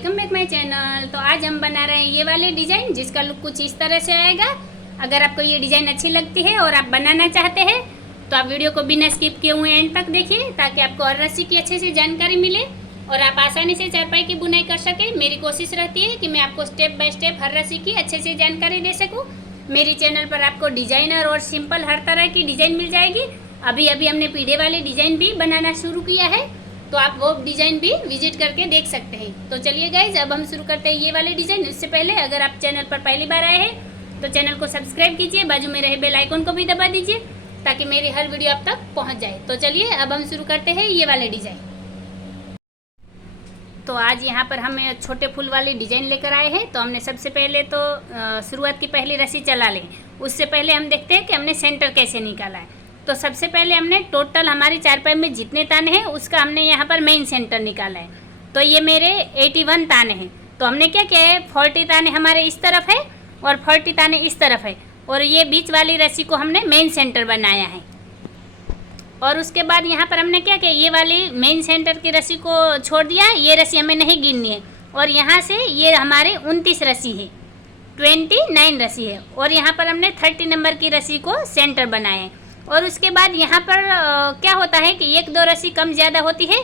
Welcome back my channel. तो आज हम बना रहे हैं ये वाले डिज़ाइन जिसका लुक कुछ इस तरह से आएगा। अगर आपको ये डिज़ाइन अच्छी लगती है और आप बनाना चाहते हैं तो आप वीडियो को बिना स्किप किए हुए एंड तक देखिए ताकि आपको हर रस्सी की अच्छे से जानकारी मिले और आप आसानी से चारपाई की बुनाई कर सकें। मेरी कोशिश रहती है कि मैं आपको स्टेप बाय स्टेप हर रस्सी की अच्छे से जानकारी दे सकूँ। मेरी चैनल पर आपको डिज़ाइनर और सिंपल हर तरह की डिज़ाइन मिल जाएगी। अभी हमने पीढ़े वाले डिज़ाइन भी बनाना शुरू किया है, तो आप वो डिज़ाइन भी विजिट करके देख सकते हैं। तो चलिए गाइज, अब हम शुरू करते हैं ये वाले डिज़ाइन। इससे पहले अगर आप चैनल पर पहली बार आए हैं तो चैनल को सब्सक्राइब कीजिए, बाजू में रहे बेल आइकन को भी दबा दीजिए ताकि मेरी हर वीडियो आप तक पहुंच जाए। तो चलिए अब हम शुरू करते हैं ये वाले डिज़ाइन। तो आज यहाँ पर हम छोटे फूल वाले डिज़ाइन लेकर आए हैं। तो हमने सबसे पहले तो शुरुआत की पहली रस्सी चला लें। उससे पहले हम देखते हैं कि हमने सेंटर कैसे निकाला है। तो सबसे पहले हमने टोटल हमारी चारपाई में जितने ताने हैं उसका हमने यहाँ पर मेन सेंटर निकाला है। तो ये मेरे 81 ताने हैं। तो हमने क्या किया है, 40 ताने हमारे इस तरफ है और 40 ताने इस तरफ है, और ये बीच वाली रस्सी को हमने मेन सेंटर बनाया है। और उसके बाद यहाँ पर हमने क्या किया, ये वाली मेन सेंटर की रस्सी को छोड़ दिया। ये रस्सी हमें नहीं गिननी है, और यहाँ से ये हमारे 29 रस्सी है, 29 रस्सी है, और यहाँ पर हमने 30 नंबर की रस्सी को सेंटर बनाया है। और उसके बाद यहाँ पर क्या होता है कि एक दो रस्सी कम ज़्यादा होती है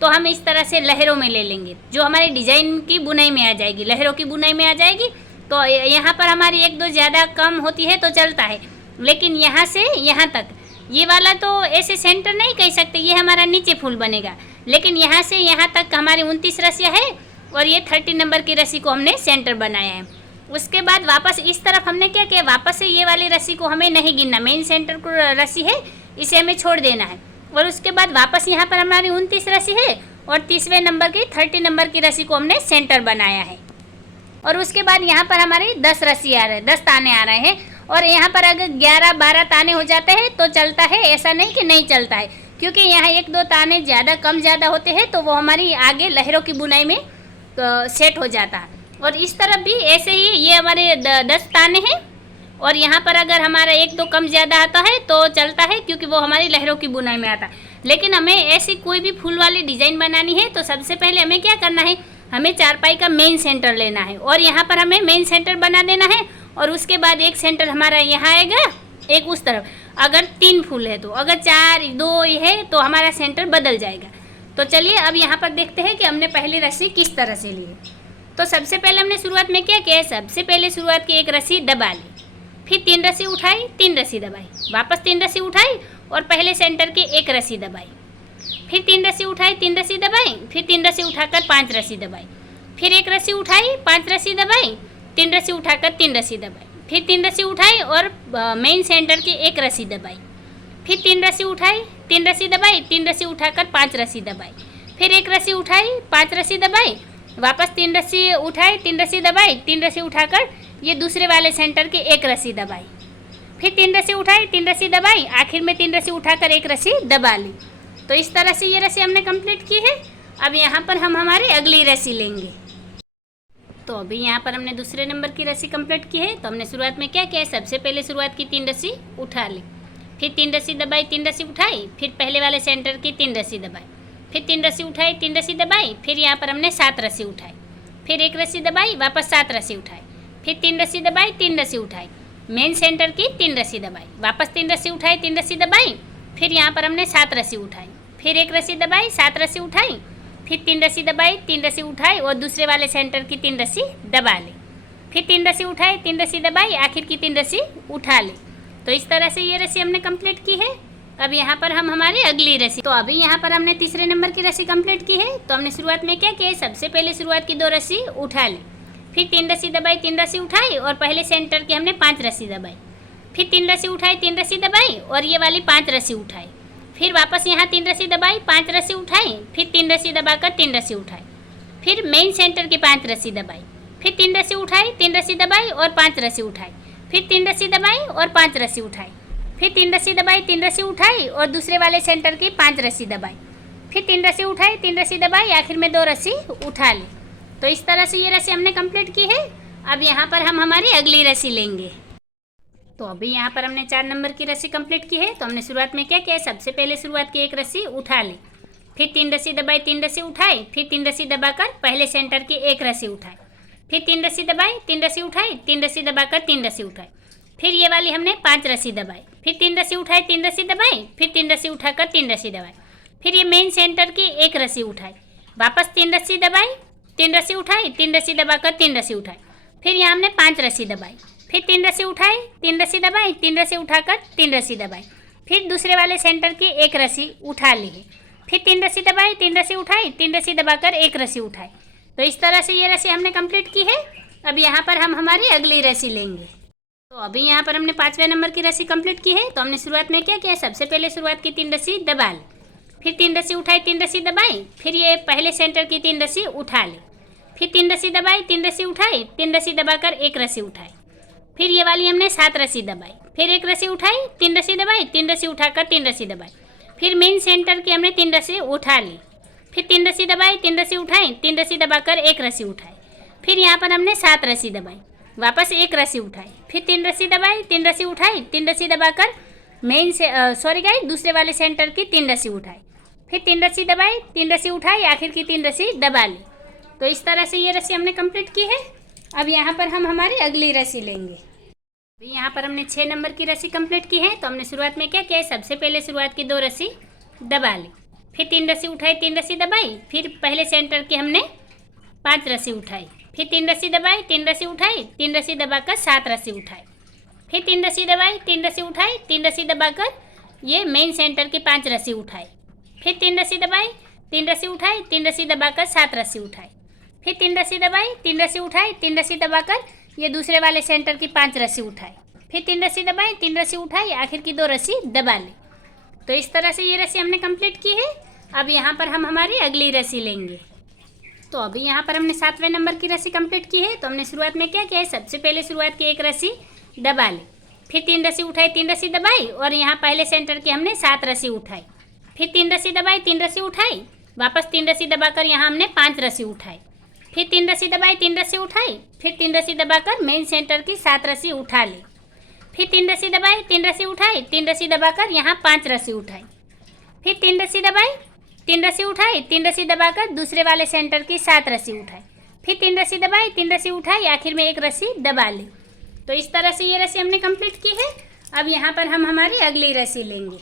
तो हम इस तरह से लहरों में ले लेंगे, जो हमारे डिज़ाइन की बुनाई में आ जाएगी, लहरों की बुनाई में आ जाएगी। तो यहाँ पर हमारी एक दो ज़्यादा कम होती है तो चलता है, लेकिन यहाँ से यहाँ तक ये वाला तो ऐसे सेंटर नहीं कह सकते, ये हमारा नीचे फूल बनेगा। लेकिन यहाँ से यहाँ तक हमारी 29 रस्सियाँ है और ये 30 नंबर की रस्सी को हमने सेंटर बनाया है। उसके बाद वापस इस तरफ हमने क्या किया, वापस से ये वाली रस्सी को हमें नहीं गिनना, मेन सेंटर को रस्सी है इसे हमें छोड़ देना है। और उसके बाद वापस यहाँ पर हमारी 29 रस्सी है और 30वें नंबर की 30 नंबर की रस्सी को हमने सेंटर बनाया है। और उसके बाद यहाँ पर हमारी 10 रस्सी आ रहे हैं, 10 ताने आ रहे हैं। और यहाँ पर अगर 11-12 ताने हो जाते हैं तो चलता है, ऐसा नहीं कि नहीं चलता है, क्योंकि यहाँ एक दो ताने ज़्यादा कम ज़्यादा होते हैं तो वो हमारी आगे लहरों की बुनाई में सेट हो जाता है। और इस तरफ भी ऐसे ही ये हमारे 10 ताने हैं, और यहाँ पर अगर हमारा एक दो कम ज़्यादा आता है तो चलता है, क्योंकि वो हमारी लहरों की बुनाई में आता है। लेकिन हमें ऐसी कोई भी फूल वाली डिज़ाइन बनानी है तो सबसे पहले हमें क्या करना है, हमें चारपाई का मेन सेंटर लेना है और यहाँ पर हमें मेन सेंटर बना देना है। और उसके बाद एक सेंटर हमारा यहाँ आएगा, एक उस तरफ। अगर 3 फूल है तो, अगर 4-2 है तो हमारा सेंटर बदल जाएगा। तो चलिए अब यहाँ पर देखते हैं कि हमने पहली रस्सी किस तरह से ली है। तो सबसे पहले हमने शुरुआत में क्या किया, सबसे पहले शुरुआत की एक रस्सी दबा ली, फिर 3 रस्सी उठाई, 3 रस्सी दबाई, वापस 3 रस्सी उठाई और पहले सेंटर की एक रस्सी दबाई, फिर 3 रस्सी उठाई, 3 रस्सी दबाई, फिर 3 रस्सी उठाकर 5 रस्सी दबाई, फिर एक रस्सी उठाई, 5 रस्सी दबाई, 3 रस्सी उठाकर 3 रस्सी दबाई, फिर 3 रस्सी उठाई और मेन सेंटर की एक रस्सी दबाई, फिर 3 रस्सी उठाई, 3 रस्सी दबाई, 3 रस्सी उठाकर 5 रस्सी दबाई, फिर एक रस्सी उठाई, 5 रस्सी दबाई, वापस 3 रस्सी उठाई, 3 रस्सी दबाई, 3 रस्सी उठाकर ये दूसरे वाले सेंटर की एक रस्सी दबाई, फिर 3 रस्सी उठाई, 3 रस्सी दबाई, आखिर में 3 रस्सी उठाकर एक रस्सी दबा ली। तो इस तरह से ये रस्सी हमने कंप्लीट की है। अब यहाँ पर हम हमारी अगली रस्सी लेंगे। तो अभी यहाँ पर हमने दूसरे नंबर की रस्सी कंप्लीट की है। तो हमने शुरुआत में क्या किया, सबसे पहले शुरुआत की 3 रस्सी उठा ली, फिर 3 रस्सी दबाई, 3 रस्सी उठाई, फिर पहले वाले सेंटर की 3 रस्सी दबाई, फिर 3 रस्सी उठाई, 3 रस्सी दबाई, फिर यहाँ पर हमने 7 रस्सी उठाई, फिर एक रस्सी दबाई, वापस 7 रस्सी उठाई, फिर 3 रस्सी दबाई, 3 रस्सी उठाई, मेन सेंटर की 3 रस्सी दबाई, वापस 3 रस्सी उठाई, 3 रस्सी दबाई, फिर यहाँ पर हमने 7 रस्सी उठाई, फिर एक रस्सी दबाई, 7 रस्सी उठाई, फिर 3 रस्सी दबाई, 3 रस्सी उठाई और दूसरे वाले सेंटर की 3 रस्सी दबा ली, फिर 3 रस्सी उठाई, 3 रस्सी दबाई, आखिर की 3 रस्सी उठा ली। तो इस तरह से ये रस्सी हमने कंप्लीट की है। अब यहाँ पर हम हमारी अगली रस्सी, तो अभी यहाँ पर हमने तीसरे नंबर की रस्सी कंप्लीट की है। तो हमने शुरुआत में क्या किया, सबसे पहले शुरुआत की 2 रस्सी उठा ली, फिर 3 रस्सी दबाई, 3 रस्सी उठाई और पहले सेंटर की हमने 5 रस्सी दबाई, फिर 3 रस्सी उठाई, 3 रस्सी दबाई और ये वाली 5 रस्सी उठाई, फिर वापस यहाँ 3 रस्सी दबाई, 5 रस्सी उठाई, फिर 3 रस्सी दबाकर 3 रस्सी उठाई, फिर मेन सेंटर की 5 रस्सी दबाई, फिर 3 रस्सी उठाई, 3 रस्सी दबाई और 5 रस्सी उठाई, फिर 3 रस्सी दबाई और 5 रस्सी उठाई, फिर 3 रस्सी दबाई, 3 रस्सी उठाई और दूसरे वाले सेंटर की 5 रस्सी दबाई, फिर 3 रस्सी उठाई, 3 रस्सी दबाई, आखिर में 2 रस्सी उठा ली। तो इस तरह से ये रस्सी हमने कंप्लीट की है। अब यहाँ पर हम हमारी अगली रस्सी लेंगे। तो अभी यहाँ पर हमने 4 नंबर की रस्सी कंप्लीट की है। तो हमने शुरुआत में क्या किया, सबसे पहले शुरुआत की एक रस्सी उठा ली, फिर 3 रस्सी दबाई, 3 रस्सी उठाई, फिर 3 रस्सी दबाकर पहले सेंटर की एक रस्सी उठाई, फिर 3 रस्सी दबाई, 3 रस्सी उठाई, 3 रस्सी दबाकर 3 रस्सी उठाई, फिर ये वाली हमने 5 रस्सी दबाई, फिर 3 रस्सी उठाई, 3 रस्सी दबाई, फिर 3 रस्सी उठाकर 3 रस्सी दबाई, फिर ये मेन सेंटर की एक रस्सी उठाई, वापस 3 रस्सी दबाई, 3 रस्सी उठाई, 3 रस्सी दबाकर 3 रस्सी उठाई, फिर यहाँ हमने 5 रस्सी दबाई, फिर 3 रस्सी उठाई, 3 रस्सी दबाई, 3 रस्सी उठाकर 3 रस्सी दबाई, फिर दूसरे वाले सेंटर की एक रस्सी उठा ली है, फिर 3 रस्सी दबाई, 3 रस्सी उठाई, 3 रस्सी दबाकर एक रस्सी उठाई। तो इस तरह से ये रस्सी हमने कंप्लीट की है। अब यहाँ पर हम हमारी अगली रस्सी लेंगे। तो अभी यहाँ पर हमने 5वें नंबर की रस्सी कंप्लीट की है। तो हमने शुरुआत में क्या किया, सबसे पहले शुरुआत की 3 रस्सी दबा ली, फिर 3 रस्सी उठाई, 3 रस्सी दबाई, फिर ये पहले सेंटर की 3 रस्सी उठा ली, फिर 3 रस्सी दबाई, 3 रस्सी उठाई, 3 रस्सी दबाकर एक रस्सी उठाई, फिर ये वाली हमने 7 रस्सी दबाई, फिर एक रस्सी उठाई, 3 रस्सी दबाई, 3 रस्सी उठाकर 3 रस्सी दबाई, फिर मेन सेंटर की हमने 3 रस्सी उठा ली, फिर 3 रस्सी दबाई, 3 रस्सी उठाई, 3 रस्सी दबाकर एक रस्सी उठाई, फिर यहाँ पर हमने 7 रस्सी दबाई, वापस एक रस्सी उठाई, फिर 3 रस्सी दबाई, 3 रस्सी उठाई, 3 रस्सी दबाकर मेन से दूसरे वाले सेंटर की 3 रस्सी उठाई, फिर 3 रस्सी दबाई, 3 रस्सी उठाई, आखिर की 3 रस्सी दबा ली। तो इस तरह से ये रस्सी हमने कंप्लीट की है। अब यहाँ पर हम हमारी अगली रस्सी लेंगे। अभी यहाँ पर हमने 6 नंबर की रस्सी कंप्लीट की है। तो हमने शुरुआत में क्या किया, सबसे पहले शुरुआत की 2 रस्सी दबा ली, फिर 3 रस्सी उठाई, 3 रस्सी दबाई, फिर पहले सेंटर की हमने 5 रस्सी उठाई, फिर 3 रस्सी दबाई, 3 रस्सी उठाई, 3 रस्सी दबाकर 7 रस्सी उठाई, फिर 3 रस्सी दबाई, 3 रस्सी उठाई, 3 रस्सी दबाकर ये मेन सेंटर की 5 रस्सी उठाई, फिर 3 रस्सी दबाई, 3 रस्सी उठाई, 3 रस्सी दबाकर 7 रस्सी उठाई, फिर 3 रस्सी दबाई, 3 रस्सी उठाई, 3 रस्सी दबाकर ये दूसरे वाले सेंटर की 5 रस्सी उठाई, फिर 3 रस्सी दबाई, 3 रस्सी उठाई, आखिर की 2 रस्सी दबा ली। तो इस तरह से ये रस्सी हमने कंप्लीट की है। अब यहाँ पर हम हमारी अगली रस्सी लेंगे। तो अभी यहाँ पर हमने 7वें नंबर की रस्सी कंप्लीट की है। तो हमने शुरुआत में क्या किया है, सबसे पहले शुरुआत की एक रस्सी दबा ली, फिर 3 रस्सी उठाई, 3 रस्सी दबाई, और यहाँ पहले सेंटर की हमने 7 रस्सी उठाई, फिर 3 रस्सी दबाई, 3 रस्सी उठाई, वापस 3 रस्सी दबाकर यहाँ हमने 5 रस्सी उठाई, फिर 3 रस्सी दबाई, 3 रस्सी उठाई, फिर 3 रस्सी दबाकर मेन सेंटर की 7 रस्सी उठा ली, फिर 3 रस्सी दबाई, 3 रस्सी उठाई, 3 रस्सी दबाकर यहाँ 5 रस्सी उठाई, फिर 3 रस्सी दबाई, 3 रस्सी उठाई, 3 रस्सी दबाकर दूसरे वाले सेंटर की 7 रस्सी उठाई, फिर 3 रस्सी दबाई, 3 रस्सी उठाई, आखिर में एक रस्सी दबा ली। तो इस तरह से ये रस्सी हमने कंप्लीट की है। अब यहाँ पर हम हमारी अगली रस्सी लेंगे।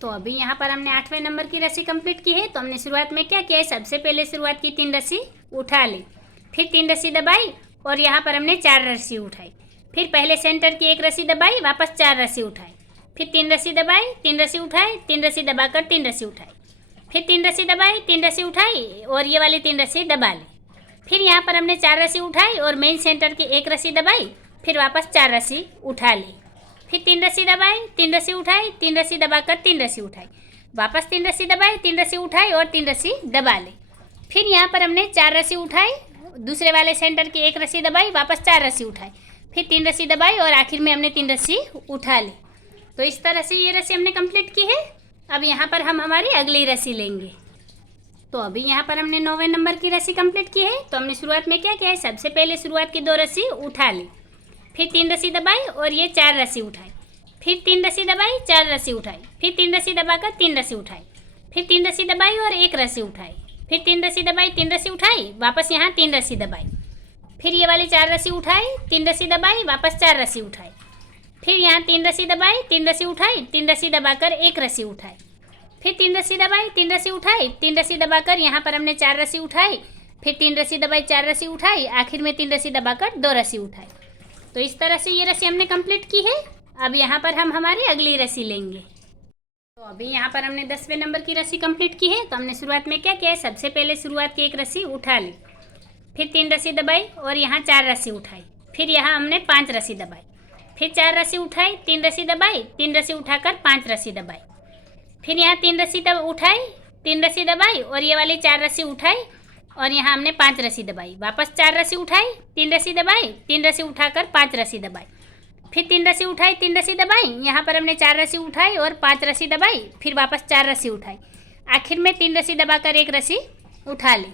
तो अभी यहाँ पर हमने 8वें नंबर की रस्सी कंप्लीट की है। तो हमने शुरुआत में क्या किया है, सबसे पहले शुरुआत की 3 रस्सी उठा ली, फिर 3 रस्सी दबाई, और यहाँ पर हमने 4 रस्सी उठाई, फिर पहले सेंटर की एक रस्सी दबाई, वापस 4 रस्सी उठाई, फिर 3 रस्सी दबाई, 3 रस्सी उठाई, 3 रस्सी दबाकर 3 रस्सी उठाई, फिर 3 रस्सी दबाई, 3 रस्सी उठाई, और ये वाली 3 रस्सी दबा ली, फिर यहाँ पर हमने 4 रस्सी उठाई और मेन सेंटर की एक रस्सी दबाई, फिर वापस 4 रस्सी उठा ली, फिर 3 रस्सी दबाई, 3 रस्सी उठाई, 3 रस्सी दबाकर 3 रस्सी उठाई, वापस 3 रस्सी दबाई, 3 रस्सी उठाई और 3 रस्सी दबा ली, फिर यहाँ पर हमने 4 रस्सी उठाई, दूसरे वाले सेंटर की एक रस्सी दबाई, वापस 4 रस्सी उठाई, फिर 3 रस्सी दबाई और आखिर में हमने 3 रस्सी उठा ली। तो इस तरह से ये रस्सी हमने कंप्लीट की है। अब यहाँ पर हम हमारी अगली रस्सी लेंगे। तो अभी यहाँ पर हमने 9वें नंबर की रस्सी कंप्लीट की है। तो हमने शुरुआत में क्या किया है, सबसे पहले शुरुआत की 2 रस्सी उठा ली, फिर 3 रस्सी दबाई और ये 4 रस्सी उठाई, फिर 3 रस्सी दबाई, 4 रस्सी उठाई, फिर 3 रस्सी दबाकर 3 रस्सी उठाई, फिर 3 रस्सी दबाई और एक रस्सी उठाई, फिर 3 रस्सी दबाई, 3 रस्सी उठाई, वापस यहाँ 3 रस्सी दबाई, फिर ये वाली 4 रस्सी उठाई, 3 रस्सी दबाई, वापस 4 रस्सी उठाई, फिर यहाँ 3 रस्सी दबाई, 3 रस्सी उठाई, 3 रस्सी दबाकर एक रस्सी उठाई, फिर 3 रस्सी दबाई, 3 रस्सी उठाई, 3 रस्सी दबाकर यहाँ पर हमने 4 रस्सी उठाई, फिर 3 रस्सी दबाई, 4 रस्सी उठाई, आखिर में 3 रस्सी दबाकर 2 रस्सी उठाई। तो इस तरह से ये रस्सी हमने कंप्लीट की है। अब यहाँ पर हम हमारी अगली रस्सी लेंगे। तो अभी यहाँ पर हमने 10वें नंबर की रस्सी कंप्लीट की है। तो हमने शुरुआत में क्या किया है, सबसे पहले शुरुआत की एक रस्सी उठा ली, फिर 3 रस्सी दबाई और यहाँ 4 रस्सी उठाई, फिर यहाँ हमने 5 रस्सी दबाई, फिर 4 रस्सी उठाई, 3 रस्सी दबाई, 3 रस्सी उठाकर 5 रस्सी दबाई, फिर यहाँ 3 रस्सी उठाई, 3 रस्सी दबाई और ये वाली 4 रस्सी उठाई और यहाँ हमने 5 रस्सी दबाई, वापस 4 रस्सी उठाई, 3 रस्सी दबाई, 3 रस्सी उठाकर 5 रस्सी दबाई, फिर 3 रस्सी उठाई, 3 रस्सी दबाई, यहाँ पर हमने 4 रस्सी उठाई और 5 रस्सी दबाई, फिर वापस 4 रस्सी उठाई, आखिर में 3 रस्सी दबाकर एक रस्सी उठा ली।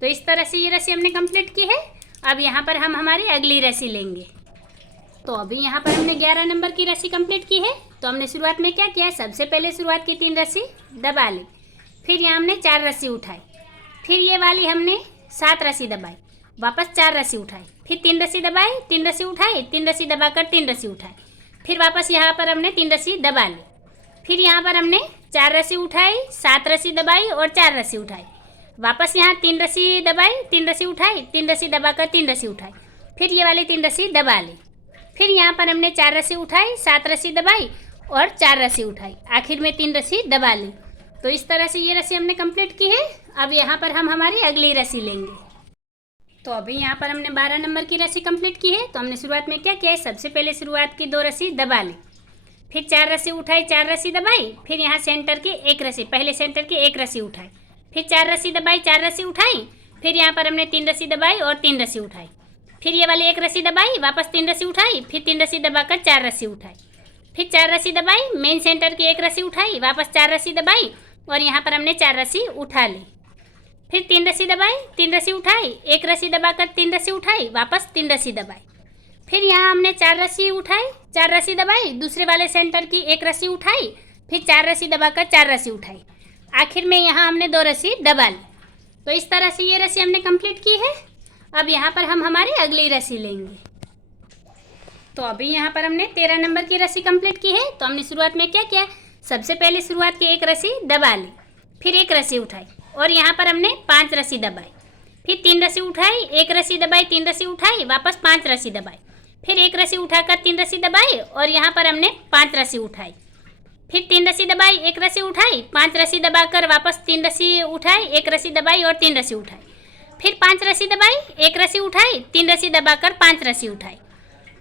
तो इस तरह से ये रस्सी हमने कंप्लीट की है। अब यहाँ पर हम हमारी अगली रस्सी लेंगे। तो अभी यहाँ पर हमने 11 नंबर की रस्सी कंप्लीट की है। तो हमने शुरुआत में क्या किया, सबसे पहले शुरुआत की 3 रस्सी दबा ली, फिर यहाँ हमने 4 रस्सी उठाई, फिर ये वाली हमने 7 रस्सी दबाई, वापस 4 रस्सी उठाई, फिर 3 रस्सी दबाई, 3 रस्सी उठाई, 3 रस्सी दबाकर 3 रस्सी उठाई, फिर वापस यहाँ पर हमने 3 रस्सी दबा ली, फिर यहाँ पर हमने 4 रस्सी उठाई, 7 रस्सी दबाई और 4 रस्सी उठाई, वापस यहाँ 3 रस्सी दबाई, 3 रस्सी उठाई, 3 रस्सी दबाकर 3 रस्सी उठाई, फिर ये वाली 3 रस्सी दबा ली, फिर यहाँ पर हमने 4 रस्सी उठाई, 7 रस्सी दबाई और 4 रस्सी उठाई, आखिर में 3 रस्सी दबा ली। तो इस तरह से ये रस्सी हमने कंप्लीट की है। अब यहाँ पर हम हमारी अगली रस्सी लेंगे। तो अभी यहाँ पर हमने 12 नंबर की रस्सी कंप्लीट की है। तो हमने शुरुआत में क्या किया है, सबसे पहले शुरुआत की 2 रस्सी दबा ली, फिर 4 रस्सी उठाई, 4 रस्सी दबाई, फिर यहाँ सेंटर की 1 रस्सी, पहले सेंटर की 1 रस्सी उठाई, फिर 4 रस्सी दबाई, 4 रस्सी उठाई, फिर यहाँ पर हमने 3 रस्सी दबाई और 3 रस्सी उठाई, फिर ये वाली 1 रस्सी दबाई, वापस 3 रस्सी उठाई, फिर 3 रस्सी दबाकर 4 रस्सी उठाई, फिर 4 रस्सी दबाई, मेन सेंटर की 1 रस्सी उठाई, वापस 4 रस्सी दबाई और यहाँ पर हमने 4 रस्सी उठा ली, फिर 3 रस्सी दबाई, 3 रस्सी उठाई, 1 रस्सी दबाकर 3 रस्सी उठाई, वापस 3 रस्सी दबाई, फिर यहाँ हमने 4 रस्सी उठाई, 4 रस्सी दबाई, दूसरे वाले सेंटर की 1 रस्सी उठाई, फिर 4 रस्सी दबाकर 4 रस्सी उठाई, आखिर में यहाँ हमने 2 रस्सी दबा ली। तो इस तरह से ये रस्सी हमने कंप्लीट की है। अब यहाँ पर हम हमारी अगली रस्सी लेंगे। तो अभी यहाँ पर हमने 13 नंबर की रस्सी कंप्लीट की है। तो हमने शुरुआत में क्या किया, सबसे पहले शुरुआत की 1 रस्सी दबा ली, फिर 1 रस्सी उठाई और यहाँ पर हमने 5 रस्सी दबाई, फिर 3 रस्सी उठाई, 1 रस्सी दबाई, 3 रस्सी उठाई, वापस 5 रस्सी दबाई, फिर 1 रस्सी उठाकर 3 रस्सी दबाई और यहाँ पर हमने 5 रस्सी उठाई, फिर 3 रस्सी दबाई, 1 रस्सी उठाई, 5 रस्सी दबाकर वापस 3 रस्सी उठाई, 1 रस्सी दबाई और 3 रस्सी उठाई, फिर 5 रस्सी दबाई, 1 रस्सी उठाई, 3 रस्सी दबाकर 5 रस्सी उठाई,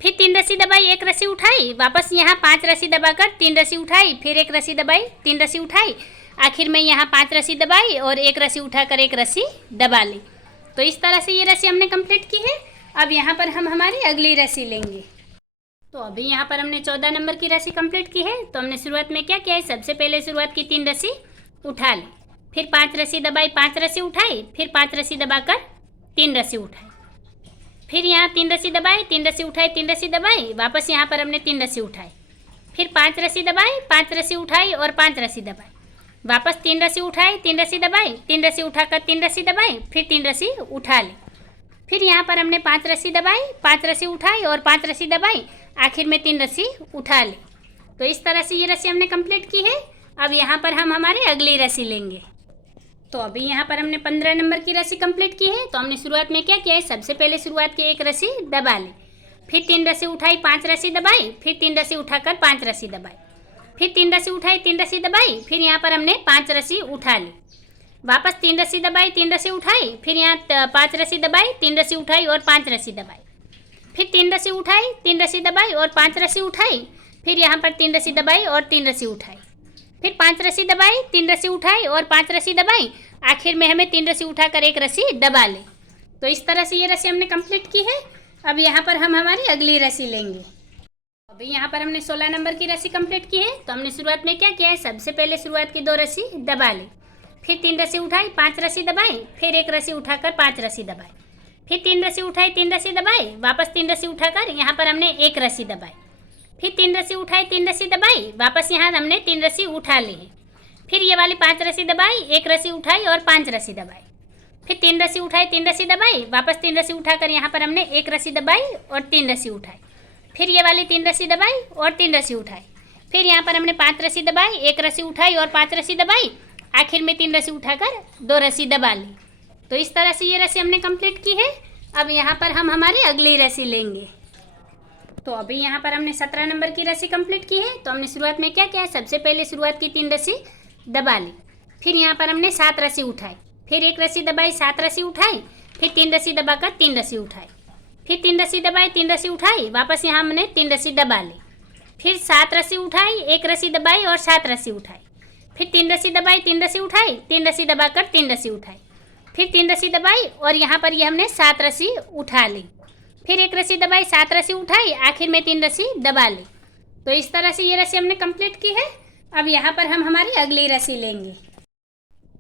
फिर 3 रस्सी दबाई, 1 रस्सी उठाई, वापस यहाँ 5 रस्सी दबाकर 3 रस्सी उठाई, फिर 1 रस्सी दबाई, 3 रस्सी उठाई, आखिर में यहाँ 5 रस्सी दबाई और 1 रस्सी उठाकर 1 रस्सी दबा ली। तो इस तरह से ये रस्सी हमने कंप्लीट की है। अब यहाँ पर हम हमारी अगली रस्सी लेंगे। तो अभी यहाँ पर हमने 14 नंबर की रस्सी कंप्लीट की है। तो हमने शुरुआत में क्या किया है, सबसे पहले शुरुआत की 3 रस्सी उठा ली, फिर 5 रस्सी दबाई, 5 रस्सी उठाई, फिर 5 रस्सी दबाकर 3 रस्सी उठाई, फिर यहाँ 3 रस्सी दबाई, 3 रस्सी उठाई, 3 रस्सी दबाई, वापस यहाँ पर हमने 3 रस्सी उठाई, फिर 5 रस्सी दबाई, 5 रस्सी उठाई और 5 रस्सी दबाई, वापस 3 रस्सी उठाई, 3 रस्सी दबाई, 3 रस्सी उठाकर 3 रस्सी दबाई, फिर 3 रस्सी उठा ली, फिर यहाँ पर हमने 5 रस्सी दबाई, 5 रस्सी उठाई और 5 रस्सी दबाई, आखिर में 3 रस्सी उठा ली। तो इस तरह से ये रस्सी हमने कंप्लीट की है। अब यहाँ पर हम हमारी अगली रस्सी लेंगे। तो अभी यहाँ पर हमने 15 नंबर की रस्सी कंप्लीट की है। तो हमने शुरुआत में क्या किया है, सबसे पहले शुरुआत की 1 रस्सी दबा ली, फिर 3 रस्सी उठाई, 5 रस्सी दबाई, फिर 3 रस्सी उठाकर 5 रस्सी दबाई, फिर 3 रस्सी उठाई, 3 रस्सी दबाई, फिर यहाँ पर हमने 5 रस्सी उठा ली, वापस 3 रस्सी दबाई, 3 रस्सी उठाई, फिर यहाँ 5 रस्सी दबाई, 3 रस्सी उठाई और 5 रस्सी दबाई, फिर 3 रस्सी उठाई, 3 रस्सी दबाई और 5 रस्सी उठाई, फिर यहाँ पर 3 रस्सी दबाई और 3 रस्सी उठाई, फिर 5 रस्सी दबाई, 3 रस्सी उठाई और 5 रस्सी दबाई, आखिर में हमें 3 रस्सी उठाकर 1 रस्सी दबा लें। तो इस तरह से ये रस्सी हमने कंप्लीट की है। अब यहाँ पर हम हमारी अगली रस्सी लेंगे। अभी यहाँ पर हमने 16 नंबर की रस्सी कंप्लीट की है। तो हमने शुरुआत में क्या किया है, सबसे पहले शुरुआत की 2 रस्सी दबा ली, फिर 3 रस्सी उठाई, 5 रस्सी दबाई, फिर 1 रस्सी उठाकर 5 रस्सी दबाई, फिर 3 रस्सी उठाई, 3 रस्सी दबाई, वापस 3 रस्सी उठाकर यहाँ पर हमने 1 रस्सी दबाई, फिर 3 रस्सी उठाई, 3 रस्सी दबाई, वापस यहाँ हमने 3 रस्सी उठा ली है, फिर ये वाली 5 रस्सी दबाई, 1 रस्सी उठाई और 5 रस्सी दबाई, फिर 3 रस्सी उठाई, 3 रस्सी दबाई, वापस 3 रस्सी उठाकर यहाँ पर हमने 1 रस्सी दबाई और 3 रस्सी उठाई, फिर ये वाली 3 रस्सी दबाई और 3 रस्सी उठाई, फिर यहाँ पर हमने 5 रस्सी दबाई, 1 रस्सी उठाई और 5 रस्सी दबाई, आखिर में 3 रस्सी उठाकर 2 रस्सी दबा ली। तो इस तरह से ये रस्सी हमने कंप्लीट की है। अब यहाँ पर हम हमारी अगली रस्सी लेंगे। तो अभी यहाँ पर हमने 17 नंबर की रस्सी कंप्लीट की है। तो हमने शुरुआत में क्या किया है, सबसे पहले शुरुआत की 3 रस्सी दबा ली, फिर यहाँ पर हमने 7 रस्सी उठाई, फिर 1 रस्सी दबाई, 7 रस्सी उठाई, फिर 3 रस्सी दबाकर 3 रस्सी उठाई, फिर 3 रस्सी दबाई, 3 रस्सी उठाई, वापस यहाँ हमने 3 रस्सी दबा ली, फिर 7 रस्सी उठाई, 1 रस्सी दबाई और 7 रस्सी उठाई, फिर 3 रस्सी दबाई, 3 रस्सी उठाई, 3 रस्सी दबाकर 3 रस्सी उठाई, फिर 3 रस्सी दबाई और यहाँ पर ये हमने 7 रस्सी उठा ली, फिर 1 रस्सी दबाई, 7 रस्सी उठाई, आखिर में 3 रस्सी दबा ली। तो इस तरह से ये रस्सी हमने कंप्लीट की है। अब यहाँ पर हम हमारी अगली रस्सी लेंगे।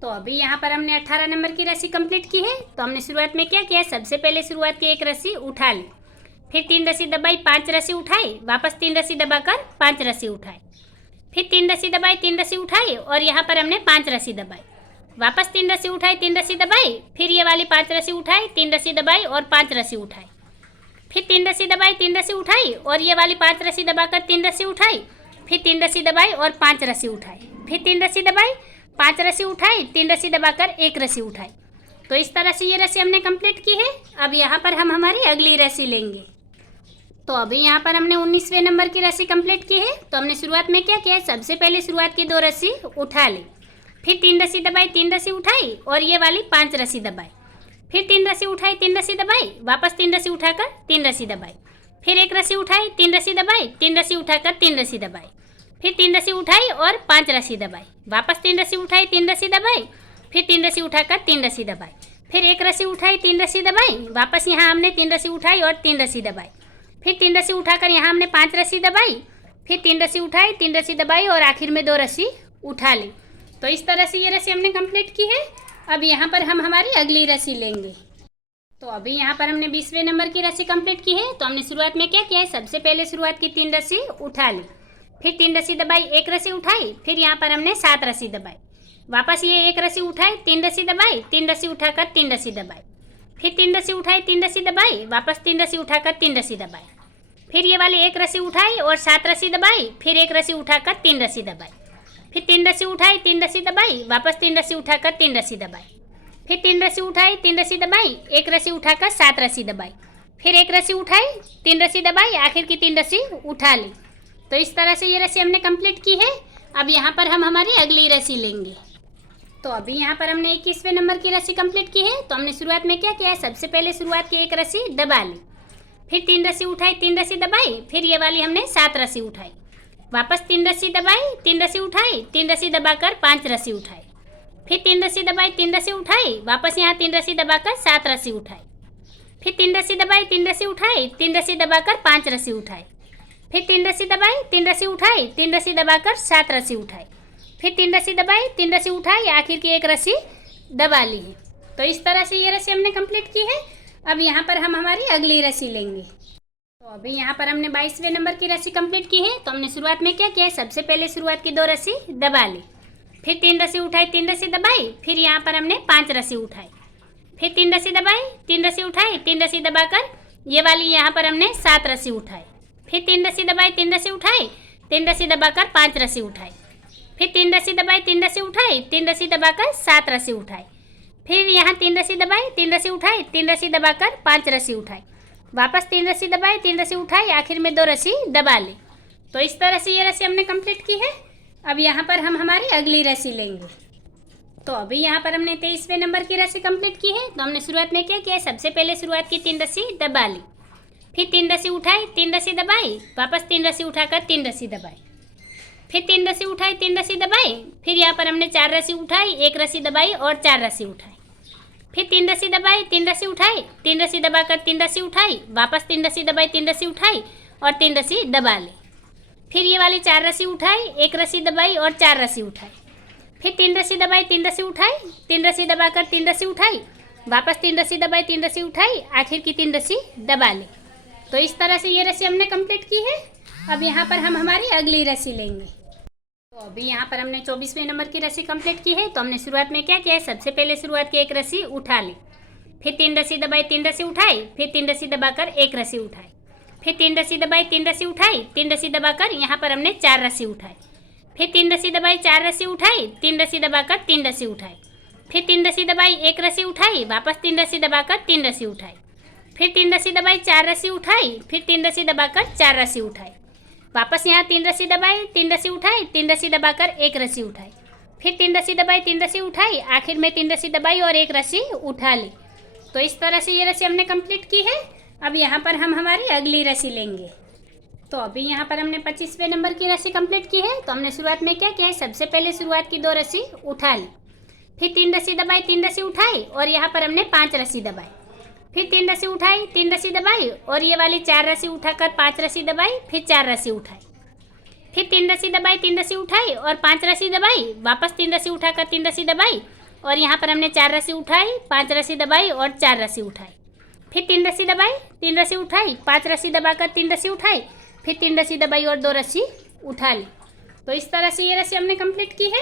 तो अभी यहाँ पर हमने 18 नंबर की रस्सी कंप्लीट की है। तो हमने शुरुआत में क्या किया, सबसे पहले शुरुआत की 1 रस्सी उठा ली, फिर 3 रस्सी दबाई, 5 रस्सी उठाई, वापस 3 रस्सी दबाकर 5 रस्सी उठाई, फिर 3 रस्सी दबाई, 3 रस्सी उठाई और यहाँ पर हमने 5 रस्सी दबाई, वापस 3 रस्सी उठाई, 3 रस्सी दबाई, फिर ये वाली 5 रस्सी उठाई, 3 रस्सी दबाई और 5 रस्सी उठाई, फिर 3 रस्सी दबाई, 3 रस्सी उठाई और ये वाली 5 रस्सी दबाकर 3 रस्सी उठाई, फिर 3 रस्सी दबाई और 5 रस्सी उठाई, फिर 3 रस्सी दबाई, 5 रस्सी उठाई, 3 रस्सी दबाकर 1 रस्सी उठाई। तो इस तरह से ये रस्सी हमने कंप्लीट की है। अब यहाँ पर हम हमारी अगली रस्सी लेंगे। तो अभी यहाँ पर हमने 19वें नंबर की रस्सी कंप्लीट की है। तो हमने शुरुआत में क्या किया है, सबसे पहले शुरुआत की 2 रस्सी उठा ली, फिर 3 रस्सी दबाई, 3 रस्सी उठाई और ये वाली 5 रस्सी दबाई, फिर 3 रस्सी उठाई, 3 रस्सी दबाई, वापस 3 रस्सी उठाकर 3 रस्सी दबाई, फिर 1 रस्सी उठाई, 3 रस्सी दबाई, 3 रस्सी उठाकर 3 रस्सी दबाई, फिर 3 रस्सी उठाई और 5 रस्सी दबाई, वापस 3 रस्सी उठाई, 3 रस्सी दबाई, फिर 3 रस्सी उठाकर 3 रस्सी दबाई, फिर 1 रस्सी उठाई, 3 रस्सी दबाई, वापस यहाँ हमने 3 रस्सी उठाई और 3 रस्सी दबाई, फिर 3 रस्सी उठाकर यहाँ हमने 5 रस्सी दबाई, फिर 3 रस्सी उठाई, 3 रस्सी दबाई और आखिर में 2 रस्सी उठा ली। तो इस तरह से ये रस्सी हमने कंप्लीट की है। अब यहाँ पर हम हमारी अगली रस्सी लेंगे। तो अभी यहाँ पर हमने 20वें नंबर की रस्सी कंप्लीट की है। तो हमने शुरुआत में क्या किया है, सबसे पहले शुरुआत की 3 रस्सी उठा ली, फिर 3 रस्सी दबाई, 1 रस्सी उठाई, फिर यहाँ पर हमने 7 रस्सी दबाई, वापस ये 1 रस्सी उठाई, 3 रस्सी दबाई, 3 रस्सी उठाकर 3 रस्सी दबाई, फिर 3 रस्सी उठाई, 3 रस्सी दबाई, वापस 3 रस्सी उठाकर 3 रस्सी दबाई, फिर ये वाली 1 रस्सी उठाई और 7 रस्सी दबाई, फिर 1 रस्सी उठाकर 3 रस्सी दबाई, फिर 3 रस्सी उठाई, 3 रस्सी दबाई, वापस 3 रस्सी उठाकर 3 रस्सी दबाई, फिर 3 रस्सी उठाई, 3 रस्सी दबाई, 1 रस्सी उठाकर 7 रस्सी दबाई, फिर 1 रस्सी उठाई, 3 रस्सी दबाई, आखिर की 3 रस्सी उठा ली। तो इस तरह से ये रस्सी हमने कंप्लीट की है। अब यहाँ पर हम हमारी अगली रस्सी लेंगे। तो अभी यहाँ पर हमने 21वें नंबर की रस्सी कंप्लीट की है। तो हमने शुरुआत में क्या किया है, सबसे पहले शुरुआत की 1 रस्सी दबा ली, फिर 3 रस्सी उठाई, 3 रस्सी दबाई, फिर ये वाली हमने 7 रस्सी उठाई, वापस 3 रस्सी दबाई, 3 रस्सी उठाई, 3 रस्सी दबाकर 5 रस्सी उठाई, फिर 3 रस्सी दबाई, 3 रस्सी उठाई, वापस यहाँ 3 रस्सी दबाकर 7 रस्सी उठाई, फिर 3 रस्सी दबाई, 3 रस्सी उठाई, 3 रस्सी दबाकर 5 रस्सी उठाई, फिर 3 रस्सी दबाई, 3 रस्सी उठाई, 3 रस्सी दबाकर 7 रस्सी उठाई, फिर 3 रस्सी दबाई, 3 रस्सी उठाई, आखिर की 1 रस्सी दबा ली है। तो इस तरह से ये रस्सी हमने कंप्लीट की है। अब यहाँ पर हम हमारी अगली रस्सी लेंगे। तो अभी यहाँ पर हमने 22वें नंबर की रस्सी कंप्लीट की है। तो हमने शुरुआत में क्या किया है, सबसे पहले शुरुआत की 2 रस्सी दबा ली, फिर 3 रस्सी उठाई, 3 रस्सी दबाई, फिर यहाँ पर हमने 5 रस्सी उठाई, फिर 3 रस्सी दबाई, 3 रस्सी उठाई, 3 रस्सी दबाकर ये वाली यहाँ पर हमने 7 रस्सी उठाई, फिर 3 रस्सी दबाई, 3 रस्सी उठाई, 3 रस्सी दबाकर 5 रस्सी उठाई, फिर 3 रस्सी दबाई, 3 रस्सी उठाई, 3 रस्सी दबाकर 7 रस्सी उठाई, फिर यहाँ 3 रस्सी दबाई, 3 रस्सी उठाई, 3 रस्सी दबाकर 5 रस्सी उठाई, वापस 3 रस्सी दबाई, 3 रस्सी उठाई, आखिर में 2 रस्सी दबा ली। तो इस तरह से ये रस्सी हमने कंप्लीट की है। अब यहाँ पर हम हमारी अगली रस्सी लेंगे। तो अभी यहाँ पर हमने 23वें नंबर की रस्सी कंप्लीट की है। तो हमने शुरुआत में क्या किया, सबसे पहले शुरुआत की 3 रस्सी दबा ली, फिर 3 रस्सी उठाई, 3 रस्सी दबाई, वापस 3 रस्सी उठाकर 3 रस्सी दबाई, फिर 3 रस्सी उठाई, 3 रस्सी दबाई, फिर यहाँ पर हमने 4 रस्सी उठाई, 1 रस्सी दबाई और 4 रस्सी उठाई, फिर 3 रस्सी दबाई, 3 रस्सी उठाई, 3 रस्सी दबाकर 3 रस्सी उठाई, वापस 3 रस्सी दबाई, 3 रस्सी उठाई और 3 रस्सी दबा ली, फिर ये वाली 4 रस्सी उठाई, 1 रस्सी दबाई और 4 रस्सी उठाई, फिर 3 रस्सी दबाई, 3 रस्सी उठाई, 3 रस्सी दबाकर 3 रस्सी उठाई, वापस 3 रस्सी दबाई, 3 रस्सी उठाई, आखिर की 3 रस्सी दबा ली। तो इस तरह से ये रस्सी हमने कंप्लीट की है। अब यहाँ पर हम हमारी अगली रस्सी लेंगे। तो अभी यहाँ पर हमने 24वें नंबर की रस्सी कंप्लीट की है। तो हमने शुरुआत में क्या किया है, सबसे पहले शुरुआत की 1 रस्सी उठा ली, फिर 3 रस्सी दबाई, 3 रस्सी उठाई, फिर 3 रस्सी दबाकर 1 रस्सी उठाई, फिर 3 रस्सी दबाई, 3 रस्सी उठाई, 3 रस्सी दबाकर यहाँ पर हमने 4 रस्सी उठाई, फिर 3 रस्सी दबाई, 4 रस्सी उठाई, 3 रस्सी दबाकर 3 रस्सी उठाई, फिर 3 रस्सी दबाई, 1 रस्सी उठाई, वापस 3 रस्सी दबाकर 3 रस्सी उठाई, फिर 3 रस्सी दबाई, 4 रस्सी उठाई, फिर 3 रस्सी दबाकर 4 रस्सी उठाई, वापस यहाँ 3 रस्सी दबाई, 3 रस्सी उठाई, 3 रस्सी दबाकर 1 रस्सी उठाई, फिर 3 रस्सी दबाई, 3 रस्सी उठाई, आखिर में 3 रस्सी दबाई और 1 रस्सी उठा ली। तो इस तरह से ये रस्सी हमने कंप्लीट की है। अब यहाँ पर हम हमारी अगली रस्सी लेंगे। तो अभी यहाँ पर हमने 25वें नंबर की रस्सी कंप्लीट की है। तो हमने शुरुआत में क्या किया है, सबसे पहले शुरुआत की 2 रस्सी उठा ली, फिर 3 रस्सी दबाई, 3 रस्सी उठाई और यहाँ पर हमने 5 रस्सी दबाई, फिर 3 रस्सी उठाई, 3 रस्सी दबाई और ये वाली 4 रस्सी उठाकर 5 रस्सी दबाई, फिर 4 रस्सी उठाई, फिर 3 रस्सी दबाई, 3 रस्सी उठाई और 5 रस्सी दबाई, वापस 3 रस्सी उठाकर 3 रस्सी दबाई और यहाँ पर हमने 4 रस्सी उठाई, 5 रस्सी दबाई और 4 रस्सी उठाई, फिर 3 रस्सी दबाई, 3 रस्सी उठाई, 5 रस्सी दबाकर 3 रस्सी उठाई, फिर 3 रस्सी दबाई और 2 रस्सी उठा ली। तो इस तरह से ये रस्सी हमने कंप्लीट की है।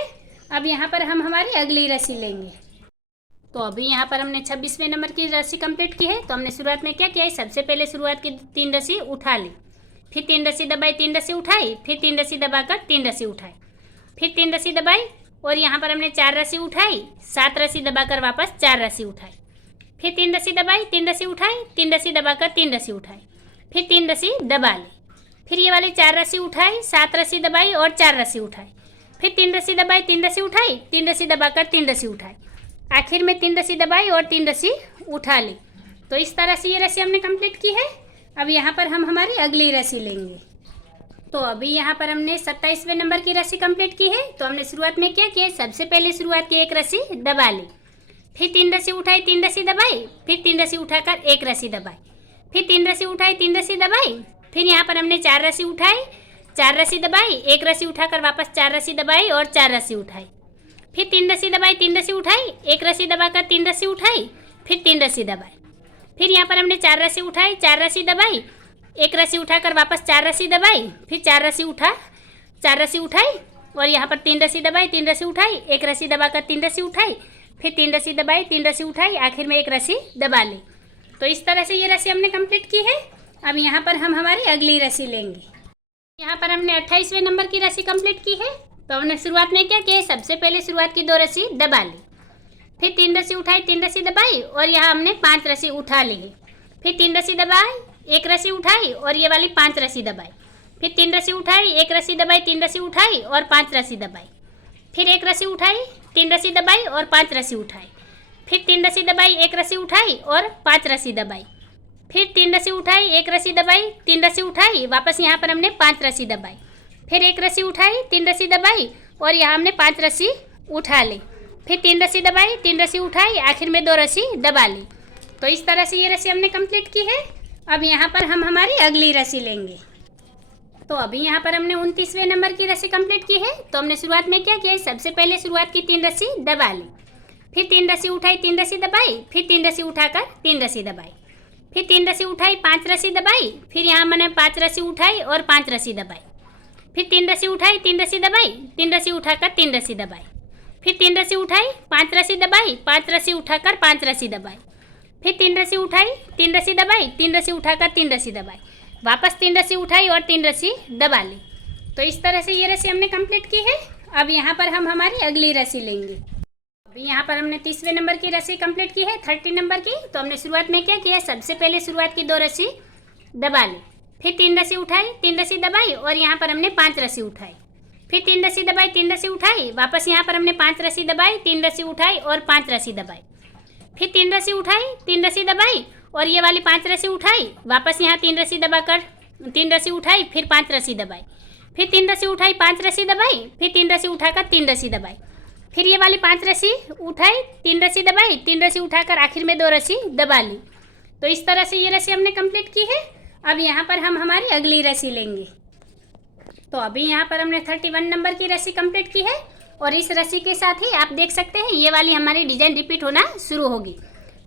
अब यहाँ पर हम हमारी अगली रस्सी लेंगे। तो अभी यहाँ पर हमने 26वें नंबर की रस्सी कंप्लीट की है। तो हमने शुरुआत में क्या किया है, सबसे पहले शुरुआत की 3 रस्सी उठा ली, फिर 3 रस्सी दबाई, 3 रस्सी उठाई, फिर 3 रस्सी दबाकर 3 रस्सी उठाई, फिर 3 रस्सी दबाई और यहाँ पर हमने 4 रस्सी उठाई, 7 रस्सी दबाकर वापस 4 रस्सी उठाई, फिर 3 रस्सी दबाई, 3 रस्सी उठाई, 3 रस्सी दबाकर 3 रस्सी उठाई, फिर 3 रस्सी दबा ली, फिर ये वाली 4 रस्सी उठाई, 7 रस्सी दबाई और 4 रस्सी उठाई, फिर 3 रस्सी दबाई, 3 रस्सी उठाई, 3 रस्सी दबाकर 3 रस्सी उठाई, आखिर में 3 रस्सी दबाई और 3 रस्सी उठा ली। तो इस तरह से ये रस्सी हमने कंप्लीट की है। अब यहाँ पर हम हमारी अगली रस्सी लेंगे। तो अभी यहाँ पर हमने 27वें नंबर की रस्सी कंप्लीट की है। तो हमने शुरुआत में क्या किया, सबसे पहले शुरुआत की 1 रस्सी दबा ली, फिर 3 रस्सी उठाई, 3 रस्सी दबाई, फिर 3 रस्सी उठाकर 1 रस्सी दबाई, फिर 3 रस्सी उठाई, 3 रस्सी दबाई, फिर यहाँ पर हमने 4 रस्सी उठाई, 4 रस्सी दबाई, 1 रस्सी उठाकर वापस 4 रस्सी दबाई और 4 रस्सी उठाई, फिर 3 रस्सी दबाई, 3 रस्सी उठाई, 1 रस्सी दबाकर 3 रस्सी उठाई, फिर 3 रस्सी दबाई, फिर यहाँ पर हमने 4 रस्सी उठाई, 4 रस्सी दबाई, 1 रस्सी उठाकर वापस 4 रस्सी दबाई, फिर 4 रस्सी उठाई और यहाँ पर 3 रस्सी दबाई, 3 रस्सी उठाई, 1 रस्सी दबाकर 3 रस्सी उठाई, फिर 3 रस्सी दबाई, 3 रस्सी उठाई, आखिर में 1 रस्सी दबा ली। तो इस तरह से ये रस्सी हमने कंप्लीट की है। अब यहाँ पर हम हमारी अगली रस्सी लेंगे। यहाँ पर हमने 28वें नंबर की रस्सी कंप्लीट की है। तो हमने शुरुआत में क्या किया, सबसे पहले शुरुआत की 2 रस्सी दबा ली, फिर 3 रस्सी उठाई, 3 रस्सी दबाई और यहाँ हमने 5 रस्सी उठा ली है, फिर 3 रस्सी दबाई, 1 रस्सी उठाई और ये वाली 5 रस्सी दबाई, फिर 3 रस्सी उठाई, 1 रस्सी दबाई, 3 रस्सी उठाई और 5 रस्सी दबाई, फिर 1 रस्सी उठाई, 3 रस्सी दबाई और 5 रस्सी उठाई, फिर 3 रस्सी दबाई, 1 रस्सी उठाई और 5 रस्सी दबाई, फिर 3 रस्सी उठाई, 1 रस्सी दबाई, 3 रस्सी उठाई, वापस यहाँ पर हमने 5 रस्सी दबाई, फिर 1 रस्सी उठाई, 3 रस्सी दबाई और यहाँ हमने 5 रस्सी उठा ली, फिर 3 रस्सी दबाई, 3 रस्सी उठाई, आखिर में 2 रस्सी दबा ली। तो इस तरह से ये रस्सी हमने कंप्लीट की है। अब यहाँ पर हम हमारी अगली रस्सी लेंगे। तो अभी यहाँ पर हमने 29वें नंबर की रस्सी कंप्लीट की है। तो हमने शुरुआत में क्या किया, सबसे पहले शुरुआत की 3 रस्सी दबा ली, फिर 3 रस्सी उठाई, 3 रस्सी दबाई, फिर 3 रस्सी उठाकर 3 रस्सी दबाई, फिर 3 रस्सी उठाई, 5 रस्सी दबाई, फिर यहाँ मैंने 5 रस्सी उठाई और 5 रस्सी दबाई, फिर 3 रस्सी उठाई, 3 रस्सी दबाई, 3 रस्सी उठाकर 3 रस्सी दबाई, फिर 3 रस्सी उठाई, 5 रस्सी दबाई, 5 रस्सी उठाकर 5 रस्सी दबाई, फिर 3 रस्सी उठाई, 3 रस्सी दबाई, 3 रस्सी उठाकर 3 रस्सी दबाई, वापस 3 रस्सी उठाई और 3 रस्सी दबा ली। तो इस तरह से ये रस्सी हमने कंप्लीट की है। अब यहाँ पर हम हमारी अगली रस्सी लेंगे। अभी यहाँ पर हमने 30वें नंबर की रस्सी कंप्लीट की है, 30 नंबर की। तो हमने शुरुआत में क्या किया, सबसे पहले शुरुआत की 2 रस्सी दबा ली, फिर 3 रस्सी उठाई, 3 रस्सी दबाई और यहाँ पर हमने 5 रस्सी उठाई, फिर 3 रस्सी दबाई, 3 रस्सी उठाई, वापस यहाँ पर हमने 5 रस्सी दबाई, 3 रस्सी उठाई और 5 रस्सी दबाई, फिर 3 रस्सी उठाई, 3 रस्सी दबाई और ये वाली 5 रस्सी उठाई, वापस यहाँ 3 रस्सी दबाकर 3 रस्सी उठाई, फिर 5 रस्सी दबाई, फिर 3 रस्सी उठाई, 5 रस्सी दबाई, फिर 3 रस्सी उठाकर 3 रस्सी दबाई, फिर ये वाली 5 रस्सी उठाई, 3 रस्सी दबाई, 3 रस्सी उठाकर आखिर में 2 रस्सी दबा ली। तो इस तरह से ये रस्सी हमने कंप्लीट की है। अब यहाँ पर हम हमारी अगली रस्सी लेंगे। तो अभी यहाँ पर हमने 31 नंबर की रस्सी कंप्लीट की है और इस रस्सी के साथ ही आप देख सकते हैं ये वाली हमारी डिजाइन रिपीट होना शुरू होगी।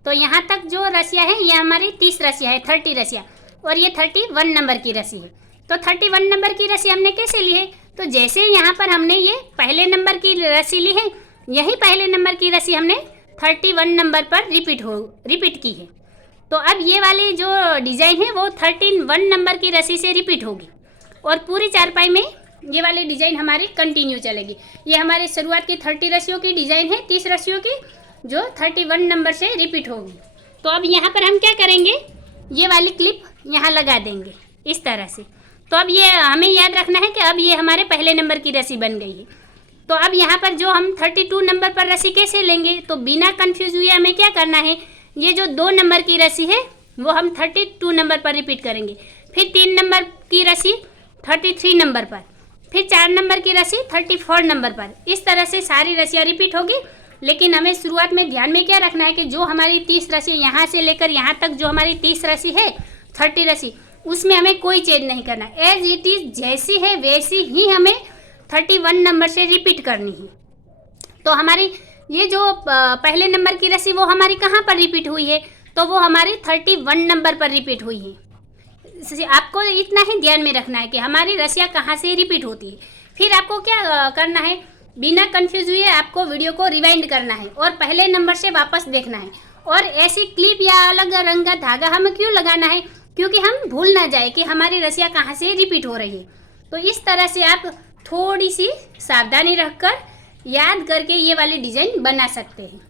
तो यहाँ तक जो रस्सियाँ हैं ये हमारी 30 रस्सियाँ है, 30 रस्सियाँ, और ये 31 नंबर की रस्सी है। तो 31 नंबर की रस्सी हमने कैसे ली है, तो जैसे यहाँ पर हमने ये पहले नंबर की रस्सी ली है, यही पहले नंबर की रस्सी हमने 31 नंबर पर रिपीट की है। तो अब ये वाली जो डिज़ाइन है वो 31 नंबर की रस्सी से रिपीट होगी और पूरी चारपाई में ये वाली डिज़ाइन हमारी कंटिन्यू चलेगी। ये हमारे शुरुआत की 30 रस्सियों की डिज़ाइन है, 30 रस्सियों की, जो 31 नंबर से रिपीट होगी। तो अब यहाँ पर हम क्या करेंगे, ये वाली क्लिप यहाँ लगा देंगे इस तरह से। तो अब ये हमें याद रखना है कि अब ये हमारे पहले नंबर की रस्सी बन गई है। तो अब यहाँ पर जो हम 32 नंबर पर रस्सी कैसे लेंगे, तो बिना कन्फ्यूज हुए हमें क्या करना है, ये जो 2 नंबर की रस्सी है वो हम 32 नंबर पर रिपीट करेंगे, फिर 3 नंबर की रस्सी 33 नंबर पर, फिर 4 नंबर की रस्सी 34 नंबर पर। इस तरह से सारी रस्सियाँ रिपीट होगी। लेकिन हमें शुरुआत में ध्यान में क्या रखना है कि जो हमारी 30 रस्सी यहाँ से लेकर यहाँ तक जो हमारी 30 रस्सी है, 30 रस्सी, उसमें हमें कोई चेंज नहीं करना। एज इट इज़ जैसी है वैसी ही हमें 31 नंबर से रिपीट करनी है। तो हमारी ये जो पहले नंबर की रस्सी वो हमारी कहाँ पर रिपीट हुई है, तो वो हमारी 31 नंबर पर रिपीट हुई है। आपको इतना ही ध्यान में रखना है कि हमारी रस्सियाँ कहाँ से रिपीट होती है। फिर आपको क्या करना है, बिना कंफ्यूज हुए आपको वीडियो को रिवाइंड करना है और पहले नंबर से वापस देखना है। और ऐसी क्लिप या अलग रंग का धागा हमें क्यों लगाना है, क्योंकि हम भूल ना जाए कि हमारी रस्सियाँ कहाँ से रिपीट हो रही है। तो इस तरह से आप थोड़ी सी सावधानी रखकर याद करके ये वाली डिज़ाइन बना सकते हैं।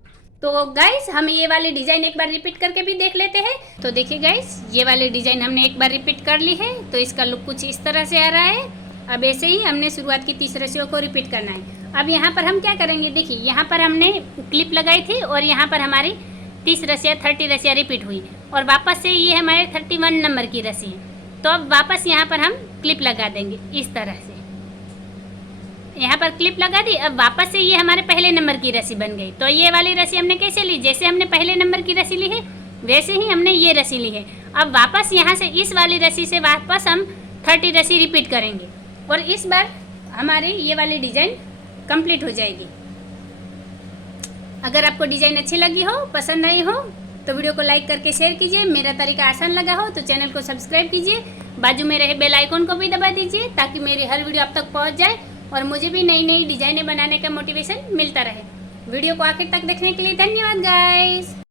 तो गाइस हम ये वाली डिज़ाइन एक बार रिपीट करके भी देख लेते हैं। तो देखिए गाइस, ये वाली डिज़ाइन हमने एक बार रिपीट कर ली है। तो इसका लुक कुछ इस तरह से आ रहा है। अब ऐसे ही हमने शुरुआत की 30 रस्सियों को रिपीट करना है। अब यहाँ पर हम क्या करेंगे, देखिए यहाँ पर हमने क्लिप लगाई थी और यहाँ पर हमारी 30 रस्सियाँ 30 रस्सियाँ रिपीट हुई और वापस से ये हमारे 31 नंबर की रस्सी है। तो अब वापस यहाँ पर हम क्लिप लगा देंगे इस तरह से। यहाँ पर क्लिप लगा दी। अब वापस से ये हमारे पहले नंबर की रस्सी बन गई। तो ये वाली रस्सी हमने कैसे ली, जैसे हमने पहले नंबर की रस्सी ली है वैसे ही हमने ये रस्सी ली है। अब वापस यहाँ से इस वाली रस्सी से वापस हम 30 रस्सी रिपीट करेंगे और इस बार हमारी ये वाली डिज़ाइन कंप्लीट हो जाएगी। अगर आपको डिज़ाइन अच्छी लगी हो, पसंद आई हो, तो वीडियो को लाइक करके शेयर कीजिए। मेरा तरीका आसान लगा हो तो चैनल को सब्सक्राइब कीजिए। बाजू में रहे बेल आइकन को भी दबा दीजिए ताकि मेरी हर वीडियो आप तक पहुंच जाए और मुझे भी नई नई डिज़ाइनें बनाने का मोटिवेशन मिलता रहे। वीडियो को आखिर तक देखने के लिए धन्यवाद गाइस।